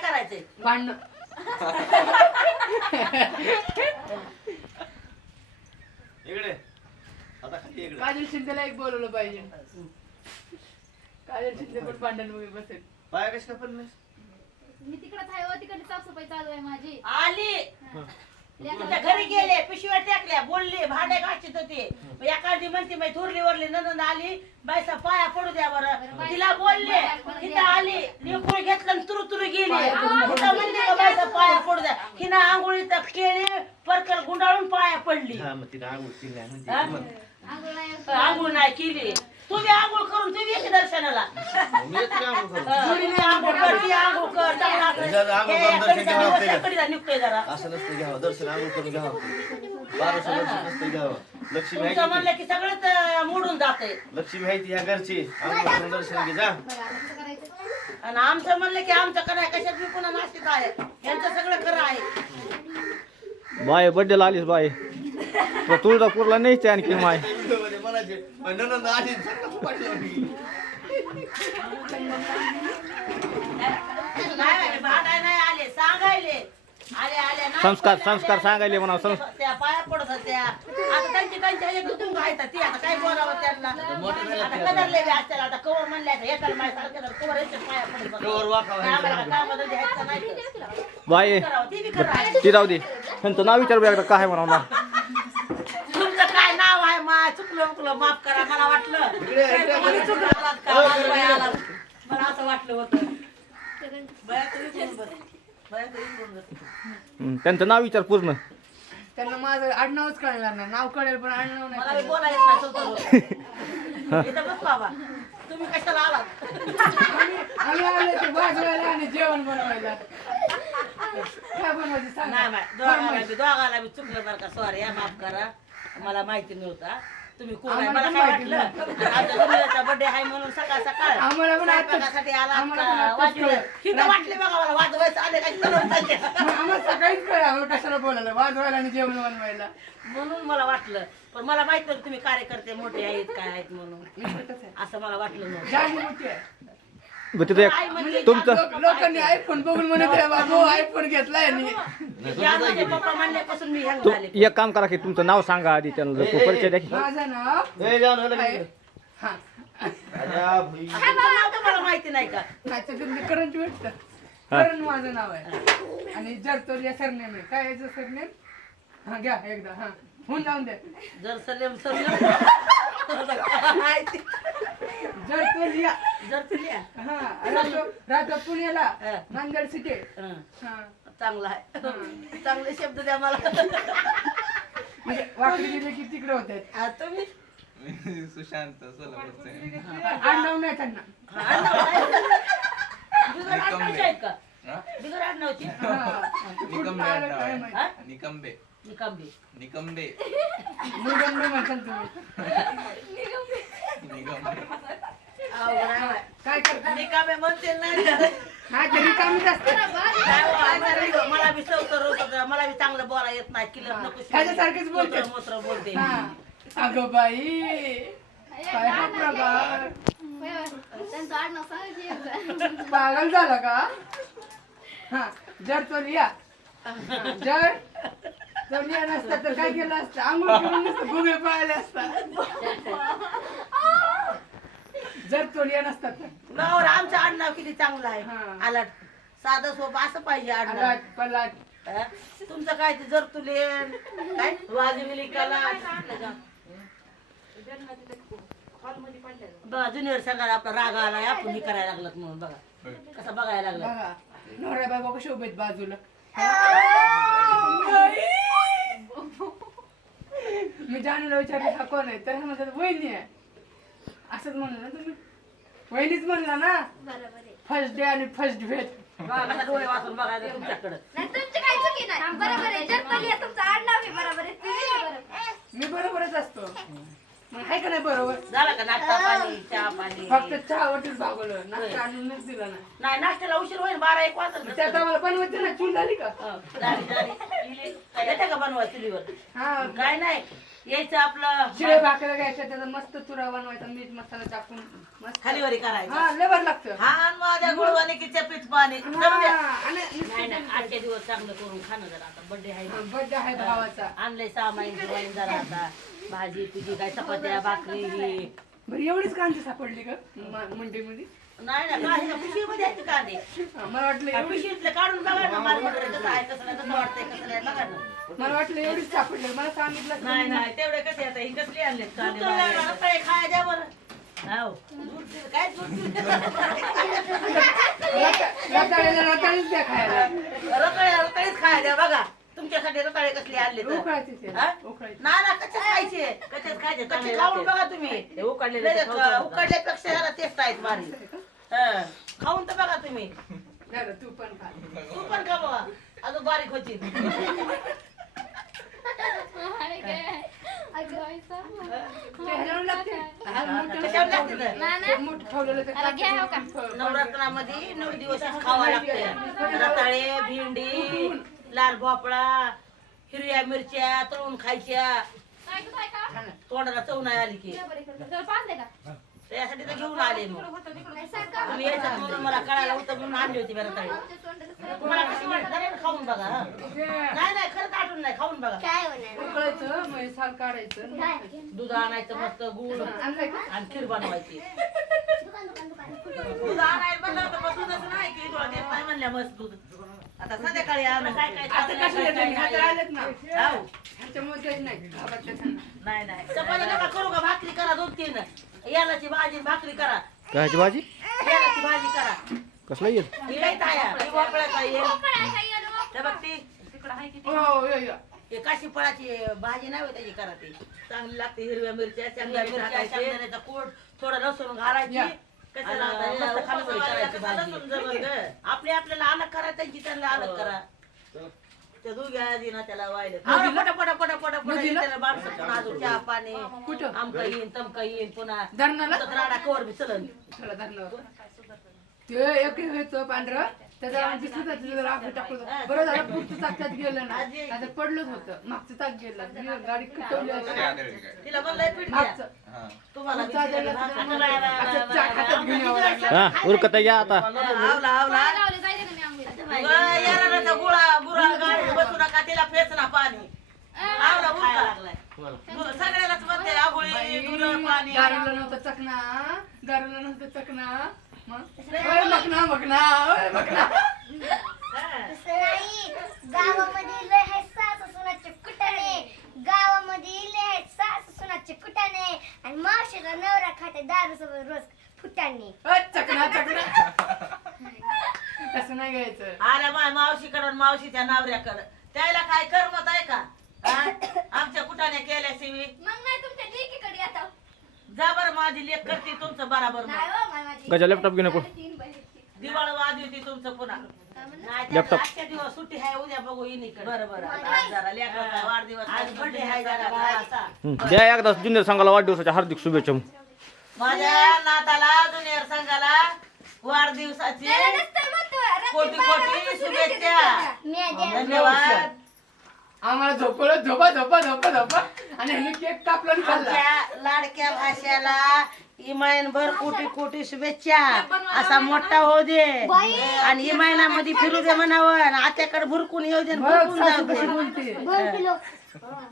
काय करायचंय? भांडण. इकडे. आता खाली इकडे. काजल शिंदेला एक बोलवलं पाहिजे. काजल शिंदे पण भांडण बघत बसेल. पाया कशी का पण मी तिकडच आहे हो तिकडे साफसफाई चालू आहे माझी. आली. तुझ्या घरी गेले पिशव्या टाकल्या बोलले भांडे घासत होते. एखादी म्हणते मी थोरली वरली नंदन आली बायसा पाया पडू द्या बरं. तिला बोलले तिथं आली निपूळ घेतलं तुरु तुरु गेली. तिथं म्हणले का बायसा पाया पडू द्या. हिनं आंघोळी तर केली परकर गुंडाळून पाया पडली. आंघोळ नाही केली. तुम्ही आंघोळ करून तुम्ही येते दर्शनाला. मग मी येते आंघोळ करून. जोडीने आंघोळ कर ती आंघोळ कर चांगला जरा आंघोळ करून दर्शन घ्यावं लागतंय का? कधीचा निघतोय जरा. असं नसतं घ्यावं दर्शन आंघोळ करून घ्यावं. बाराशे दर्शन नसतं घ्यावं. लक्ष्मी आहे तुमचं की म्हणलं ती? की सगळंच अं, मोडून जातंय. लक्ष्मी आहे ती या घरची. आंघोळ करून दर्शन घे जा. आणि आमचं म्हणलं की आमचं कराय कशात मी पुन्हा नाशिक आहे. यांचं सगळं खरं आहे. बाय बड्डेला आलीस बाय तुळजापूरला न्यायचं आणखी माय. आली, सांगायले आले आले संस्कार- संस्कार सांगायले संस- त्या पाया पडत होत्या. आता त्यांची त्यांच्या ह्याच्यात गुंतून घायचं ती आता काय बोलावं त्यांना? आता कदरले बी आता कवर म्हणले आता येतात सारखे कवर पाया पडत. बाय ती राहू दे. त्यांचं नाव विचार एकदा काय म्हणावं काय मा चुकलं चुकलं माफ करा मला वाटलं. चुकलं. आलात का? माझं वय आलं. मला असं वाटलं होतं. बया तुम्ही कोण बरं? बया तुम्ही कोण बरं? हं, त्यांचं नाव विचार पूर्ण. त्यांना माझं आडनावच कळणार नाही. नाव कळेल पण आडनाव नाही मला बी कळेल. बोलायला येत नाही चौथं इथं बस बाबा. तुम्ही कशाला आलात? आम्ही आले ते वाजवायला आणि जेवण बनवायला. काय बनवायचं सांग? नाही नाही. दोघाला बी दोघाला बी चुकलं बरं का. सॉरी माफ करा. मला माहिती नव्हता. तुम्ही कोण आहे? मला काय वाटलं? बर्थडे आहे म्हणून सकाळ सकाळ आम्हाला पण स्वयंपाकासाठी आला आम्हाला पण वाटलं कळलं. हिथं वाटले बघा मला वाजवायचं आले काही मग आम्हाला सकाळीच कळलं आम्हाला कशाला बोलायला? वाजवायला आणि जेवण बनवायला. म्हणून मला वाटलं. पण मला माहीत नव्हतं तुम्ही कार्यकर्ते मोठे आहेत काय आहेत म्हणून. मी छोटंच आहे. असं मला वाटलं नव्हतं. जागी मोठी आहे. तिथं एक तुमचं लोक- लोकांनी आयफोन बघून म्हणत आहे बाबू आयफोन या पप्पा म्हणल्यापासून मी तू झाले एक काम करा की तुमचं नाव सांगा आधी त्यांना जर परिचय द्या की. माझं नाव आहे? हा. मला माहिती नाही का? त्याच्यातून करंट भेटतं. करण माझं नाव आहे. आणि जरतोलिया सरनेम आहे काय याचं सरनेम हा घ्या एकदा हा. होऊन जाऊन द्या. जर सलेम सलेम जरतोलिया जर तुल्या हा राहतो राहतो पुण्याला हा. नांदेड सिटी हं, हा. चांगला आहे. चांगले शब्द द्या मला. म्हणजे वाकडे गेले की तिकडे होते? हा, तुम्ही? सुशांत सोलापूरचे. आडनाव नाही त्यांना. हा, का? हा? बिगर आडनावची हा. निकंबे आडनाव काय आहे. हा? निकंबे. निकांबी. निकंबे. निगम नाही म्हणताल तुम्ही निकंबे. काय करता? म्हणते नाही हा तरी कामच असतं. काय हो, मला बी रोज होतं. मला बी चांगलं बोला येत नाही. किलर नको बोलते. मोत्र बोलते. हा. अगं बाई. काय हा प्रकार पागल झाला का? हा जर तो लिया जर तो लिया नसता तर काय केलं असतं? आंघोळ करून नसतं गुगे पाळले असतात. जर तो लिया नसता तर. गावावर आमचं आडनाव किती चांगलं आहे. आलाट. साधं सोपं असं पाहिजे आडनाव. पलाट? तुमचं काय ते जर तुले काय? वाजविली कला. बघा ज्युनियर आपला राग आलाय आपण हे करायला लागलात म्हणून बघा. कसं बघायला लागला बघा नवरा बाबा कसे उभे आहेत बाजूला? मी जानूला विचारले हा कोण आहे? तर हा म्हणतात वहिनी आहे. असंच म्हणलं ना तुम्ही. वहिनीच म्हणला ना. बरोबर आहे. फर्स्ट डे आणि फर्स्ट भेट. बघा कसा डोळे वाचून बघायला तुमच्याकडं. नाही तुमची काही चुकी नाही. बरोबर आहे. जर तुमचं आडनाव आहे बरोबर आहे. तुम्ही बरोबर. मी बरोबरच असतो. मग आहे का नाही बरोबर? झाला का नाश्ता पाणी चहा पाणी? फक्त चहावरतीच भागवलं. नाश्ता आणूनच दिला नाही. नाही नाश्त्याला उशीर होईल बारा एक वाजता त्यात आम्हाला बनवायचं ना चूल झाली का? येते का बनवा चुलीवर? हा. काय नाही यायचं आपलं शिळे भाकऱ्या घ्यायच्या त्याचा मस्त चुरा बनवायचा मीठ मसाला टाकून मस्त. खालीवरी करायचं. हा लेबर लागतं. हा आणि की चपीत पाणी. जमू द्या. आणि नाही नाही आजच्या दिवस चांगलं करून खाणं जरा आता बर्थडे आहे. बड्डे आहे भावाचा. आणलंय सामान जरा आता. भाजी तुझी काय चपात्या भाकरी. ही. बरं एवढीच कांदी सापडली का मंडीमध्ये? नाही ना काय पिशवीमध्ये आहेत कांदे. मला वाटलं त्या एवढी पिशवीतले काढून बघा ना माल वगैरे कसं आहे कसं नाही कसं वाटतंय कसं नाही बघा ना. मला वाटलं एवढीच सापडली मला सांगितलं नाही नाही तेवढे कसे आता ही कसली आणले कांदे खाया द्या बरं. रताळ्याला रताळीच द्या खायला. रताळे रताळेच खाया द्या बघा. तुमच्यासाठी रताळे कसले आणले तर. उकळायचे ते, हा? उकळायचे. ना ना कच्चे खायचे? कच्चे खायचे? कच्चे खाऊन बघा तुम्ही. उकडलेले उकडल्यापेक्षा जरा टेस्ट आहेत भारी. हं. खाऊन तर बघा तुम्ही. झालं तू पण खा. तू पण खा बघा. अजून बारीक होती हाय काय? अगं, ऐसा. ते ह्याच्यावर लागते हा, मोठं कशावर लागते तर? ना, ना. ते मोठं ठेवलेलं ते अरे घ्या हो का? नवरात्रामध्ये नऊ दिवस खावा लागते. रताळे भेंडी लाल भोपळा हिरव्या मिरच्या तळून खायच्या. काय गं, काय का? तोंडाला चव नाही आली की. बरं? त्यासाठी तर घेऊन आले मग. तुम्ही यायचं म्हणून मला कळायला होतं म्हणून आणली होती तोंडाला खरं तुम्हाला कशी वाटत? खाऊन बघा हं. नाही नाही खरंच आठवण नाही खाऊन बघा. उकळायचं मग साल काढायचं. दूध आणायचं मस्त गुळ का? आणि खीर बनवायची. दूध आणायला म्हणलं होतं पण दूधच नाही की तुला देत नाही म्हणल्या मस्त दूध. आता संध्याकाळी आणू काय काय आता कशाला ते ह्याच्यावर आलेत ना? हाव. ह्याच्यामुळे तेच नाही. नाही. नाही. नाही चपाती नका करू का? भाकरी करा दोन तीन यालाची भाजी भाकरी करा. कायची भाजी? यालाची भाजी करा. कसला येत ही ही भोपळ्याचा येईल बघ ती. हो. हे काशी फळाची भाजी नाही होत त्याची करा ती. चांगली लागते हिरव्या मिरच्या चांगल्या मिरच्या शेंगदाण्याचा कूट थोडं लसूण घालायची. कशाला आता मस्त खालीवरी करायची भाजी. आपली आपल्याला अलग करा त्यांची त्यांना अलग करा. त्या दोघी आजी ना त्याला वाहिलं पटा पटा पटा पटा पटा नदीला? त्याला माणसं पुन्हा अजून चहा पाणी. कुठं? आमका येईन तमका येईन पुन्हा धरणाला? पुन्हा राडा कवर बी चलन. चला धरणावर. ते एक पांढरं. त्याचा तिथं टाकलं बरं झालं पुढचं गेलं ना. आता पडलंच होतं. मागचं चाक गेलं. ती गाडी कटवली तरी असं. आदळली काय तिला म्हणलंय पीठ द्या. मागचं हा. तुम्हाला पुढचा बी गेला भाकर. तर असं चाक हातात घेऊन यावं लागलं. हा उरकत या आता. आवला आवला काय लावले जायचं का नाही आंघोळीला? उगा येणाऱ्याचा गुळा गुरा गाडी बसू नका तिला फेचना पाणी. आवला उरका सगळ्यालाच म्हणते आगोळी दूध पाणी गारूला नव्हतं चकना गारूला नव्हतं चकना मग? ओय मकना मकना ओय मकना. नाही गावामध्ये लय आहे सासू सुनाचे कुटाणे. गावामध्ये लय आहे सासू सुनाचे कुटाणे. आणि मावशीला नवरा खाते दारू सोबत रोज फुटाणे. ओय चकना चकना तसं नाही घ्यायचं. आल्या माय मावशीकडून मावशीच्या नावऱ्याकडं. त्याला काय करमत आहे का हा? आमच्या कुठाने केल्या शिवी मग नाही तुमच्या लेकीकडे येतो. जा बरं माझी लेख करते तुमचं बराबर मग. नाही हो, माझी- गजा लॅपटॉप घेऊन तीन बहिणी. दिवाळ वाद होती तुमचं पुन्हा नाही Laptop. त्यात आजच्या दिवस सुट्टी आहे उद्या बघू इनीकडे बरं बरं आता आज जरा लेकराचा वाढदिवस आज बर्थडे आहे जरा. द्या एकदा वाढदिवसाच्या हार्दिक शुभेच्छा माझ्या नाताला जुनियर संघाला वाढदिवसाची कोटी कोटी शुभेच्छा. धन्यवाद. आम्हाला झोपवलं झोपा झोपा झोपा झोपा. आणि ह्याने केक कापला आणि खाल्ला. आमच्या लाडक्या भाषाला इमायन भर कोटी कोटी शुभेच्छा. असा मोठा होऊ दे. आणि इमायनामध्ये फिरू दे म्हणावं. आणि आत्याकडे भुरकून येऊ दे आणि बघ भुरकून जाऊ सासू दे. कशी बोलते? दोन किलो